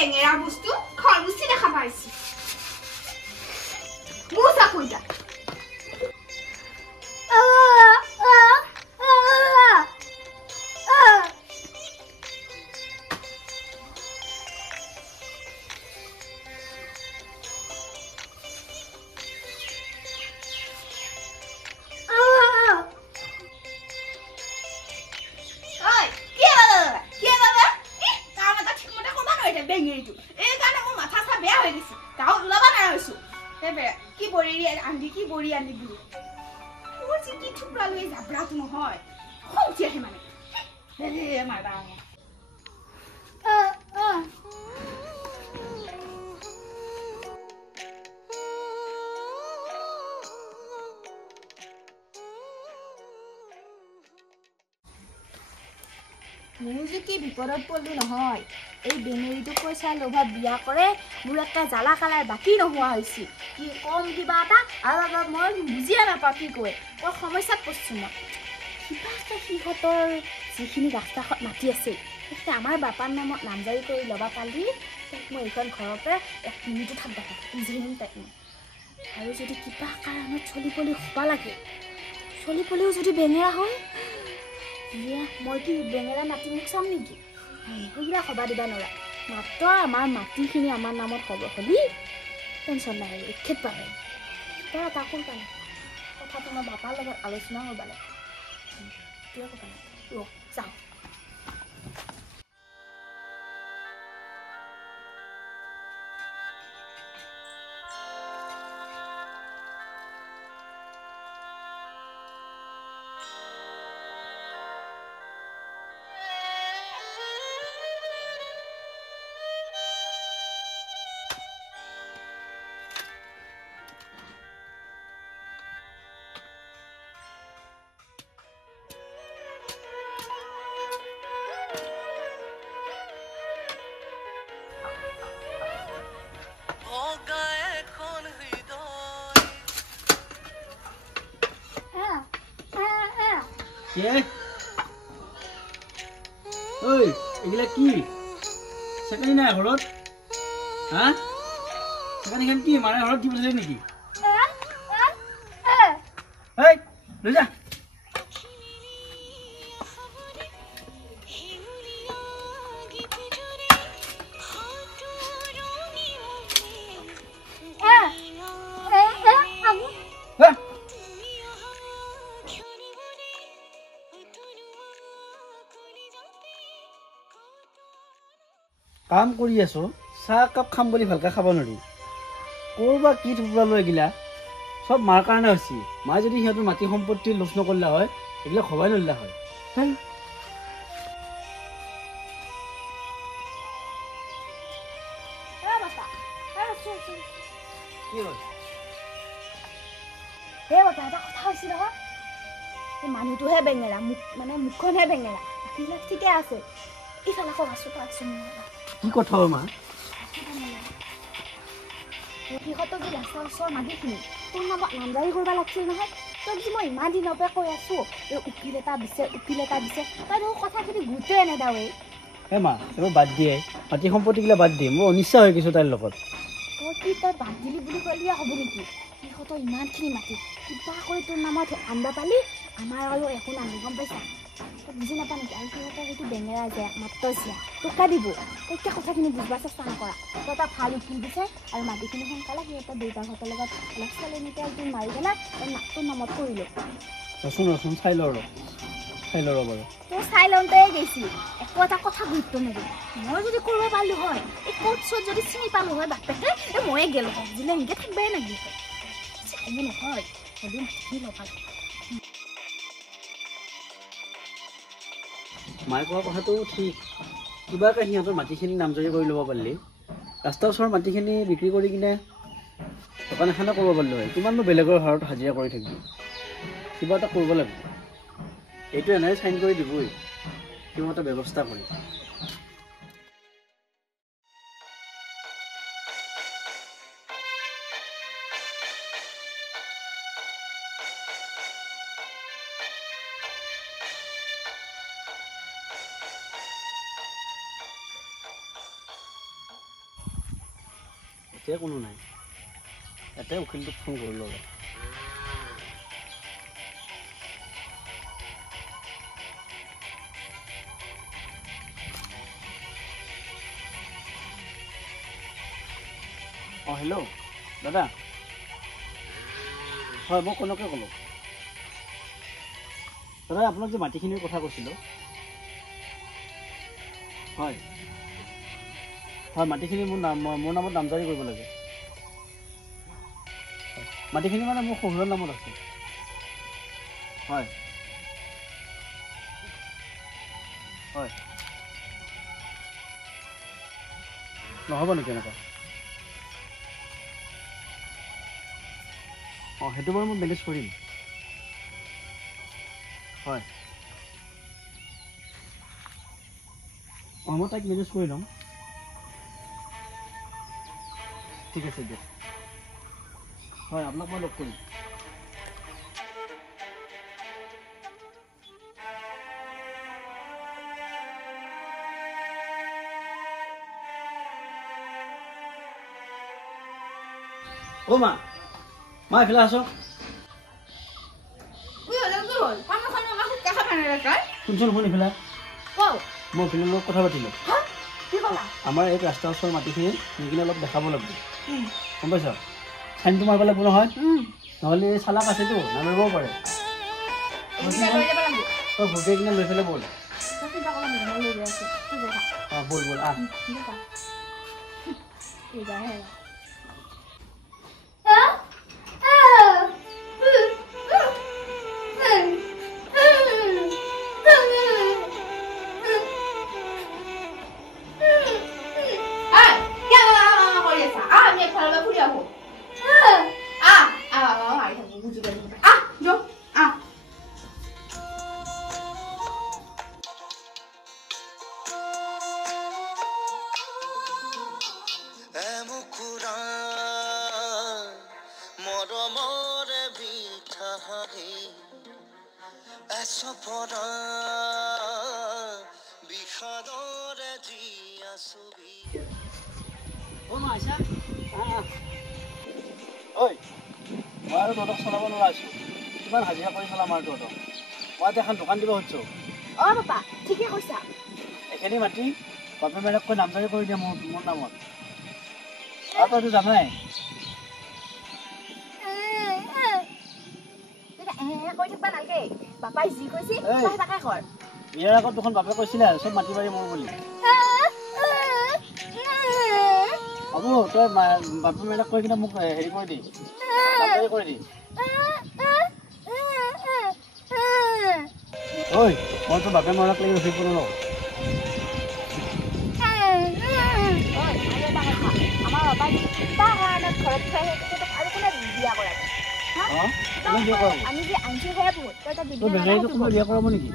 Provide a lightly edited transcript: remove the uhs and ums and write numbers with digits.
বেঙেৰা বস্তু খৰমুচি দেখা পাইছি মুসা কইতা কি বিপদত পড়লো নহয় এই বেঙেৰিটো পইচা লোভা বিয়া কৰে মোৰ একটা জালা কালাৰ বাকি নোহোৱা হৈছে কি কম কিবা এটা আৰু মই বুজিয়া নাপাওঁ কি কয় মই সমস্যাত পড়ছো মই কিবা এটা সিহঁতৰ যিখিনি ৰাস্তা মাটি আছে সেই আমাৰ বাপাৰ নামত নামজাৰি কৰি ল'বা পালি তাক মই এইখন ঘৰতে এক মিনিটো থাকবা বুজিম তাক মই আৰু যদি কিবা কাৰণত চলিবলৈ হবা লাগে চলিবলৈও যদি বেঙেৰা হয় মই কি বেঙেৰা মাটি মোক চাম নেকি সেইবিলাক সবা দিবা নৰা মাত্ৰ আমাৰ মাটিখিনি আমাৰ নামত হ'ব হলি টেনশ্যন নাই এখেত পালে তই তাকোন পালে কথাটো মই বাপাৰ লগত আলোচনা কৰিব লাগে কিয় কথা নাই যাওঁ ঐ এগুলা কি সেখানে না ঘৰত হ্যাঁ সেখানে কি মানে ঘৰত দিব দিলে নেকি এই লৈ যা কাম কৰি আছো চাহ কাপ খাম বুলি ভালকে খাব নোৱাৰি কৰবা কি থুপৰা লৈ গিলা সব মাৰ কাৰণে হৈছে মায়ে যদি সিহঁতৰ মাটি সম্পত্তি লোচ নকৰিলা হয় এইবিলাক সবাই ললা হয় মানুহটোহে বেঙেৰা মানে মুখখনহে বেঙেৰা বাকীবিলাক ঠিকে আছে ইফালে কি কথা মা সিহঁতক যে ৰাস্তাৰ ওচৰৰ মাটিখিনি তোৰ নামত নামজাৰি কৰিব লাগিছিল নহয় তোক যে মই ইমান দিনৰ পৰা কৈ আছো এই উকিল এটা দিছে তই দেখোন কথাখিনি গুৰুত্বই নেদাৱে মা এইবোৰ বাদ দিয়ে মাটি সম্পত্তিবিলাক বাদ দিয়ে মই অনিচ্ছা হৈ গৈছো তাইৰ লগত তই বাদ দিলি বুলি ক'লিয়ে হ'ব নেকি সিহঁতৰ ইমানখিনি মাটি কিবা কৰি তোৰ নামত আনবা পালি আমাৰ আৰু একো নামি গম পাইছা তই বুজি নাপা নেকি আৰু সিহঁতৰ সেইটো বেঙেৰা যে মাত্ৰ চিয়া টকা দিব তই এতিয়া কথাখিনি বুজবা চেষ্টা নকৰা তই এটা ভাল উকিল দিছে আৰু মাটিখিনি সোনকালে সিহঁতৰ দেউতাকহঁতৰ লগত অলপ চালেনিতে তোৰ মাৰি পেলাই তোৰ নামত কৰিলোঁ ৰচোন চাই ল বাৰু তই চাই লওঁতেই গৈছি একো এটা কথা গুৰুত্ব নিদিবি মই যদি কৰিব পাৰিলোঁ হয় এই ক'ত চ'ত যদি চিনি পালোঁ হয় বাপেকে এই ময়ে গেলোঁ হয় জিলে এনেকৈ থাকিবই নাগিল হয় চাই নহয় হ'লেও মাটিখিনি ল'বা মায়ে কোৱা কথাটো ঠিক কিবাকে সিহঁতৰ মাটিখিনি নামজাৰি কৰি ল'ব পাৰিলি ৰাস্তাৰ ওচৰৰ মাটিখিনি বিক্ৰী কৰি কিনে দোকান এখনে কৰিব পাৰিলোঁ হয় কিমাননো বেলেগৰ ঘৰত হাজিৰা কৰি থাকিবি কিবা এটা কৰিব লাগিব এইটো এনেই চাইন কৰি দিবই কিবা এটা ব্যৱস্থা কৰি এতিয়া কোনো নাই ইয়াতে উকিলটোক ফোন কৰিলোঁ অঁ হেল্ল' দাদা হয় মই কোনকে ক'লোঁ দাদা আপোনাক যে মাটিখিনিৰ কথা কৈছিলোঁ হয় হয় মাটিখিনি মোৰ নামত নামজাৰি কৰিব লাগে মাটিখিনি মানে মোৰ শহুৰৰ নামত আছে হয় হয় নহ'ব নেকি এনেকুৱা অঁ সেইটো বাৰু মই মেনেজ কৰিম হয় অঁ মই তাইক মেনেজ কৰি ল'ম ঠিক আছে দিয়ক হয় আপোনাক মই লগ কৰিম অ' মা এইফালে আছ শুনচোন শুন এইফালে মই এইফালে লগত কথা পাতিলোঁ আমাৰ এই ৰাস্তাৰ ওচৰৰ মাটিখিনি সেইখিনি অলপ দেখাব লাগিব গম পাইছ চাইনটো মাৰিব লাগিব নহয় নহ'লে এই চালাক আছেতো নামাৰিবও পাৰে তই ভোকে কিনে লৈ পেলাই বল অঁ বল বল আহ ঐ মই আৰু তহঁতক চলাব নোৱাৰা আছোঁ কিমান হাজিৰা কৰি চলাম আৰু তহঁতক মই এতিয়া এখন দোকান দিব খুজিছোঁ অঁ পাপা ঠিকে কৈছা এইখিনি মাটি বাপে মেৰককৈ নামজাৰি কৰি দিয়ে মোৰ নামত আৰু তইতো জানাই কৈ থাকিবা নালাগে পাপাই যি কৈছে তাকে কৰ ইয়াৰ আগত দুখন বাপে কৈছিলে চব মাটি বাৰী মোৰ বুলি হ'ব তই বাপে মেৰক কৈ কিনে মোক হেৰি কৰি দি কৰি দি ঐ মই তোৰ বাপে মেৰক লাগি ৰখি কোনো লওঁ আমাৰ বাবাই কিবা কাৰণত ঘৰত থৈ আৰু কোনে বিয়া কৰাব আমি যে আনছি হৈ বহুত বিয়া কৰাব নেকি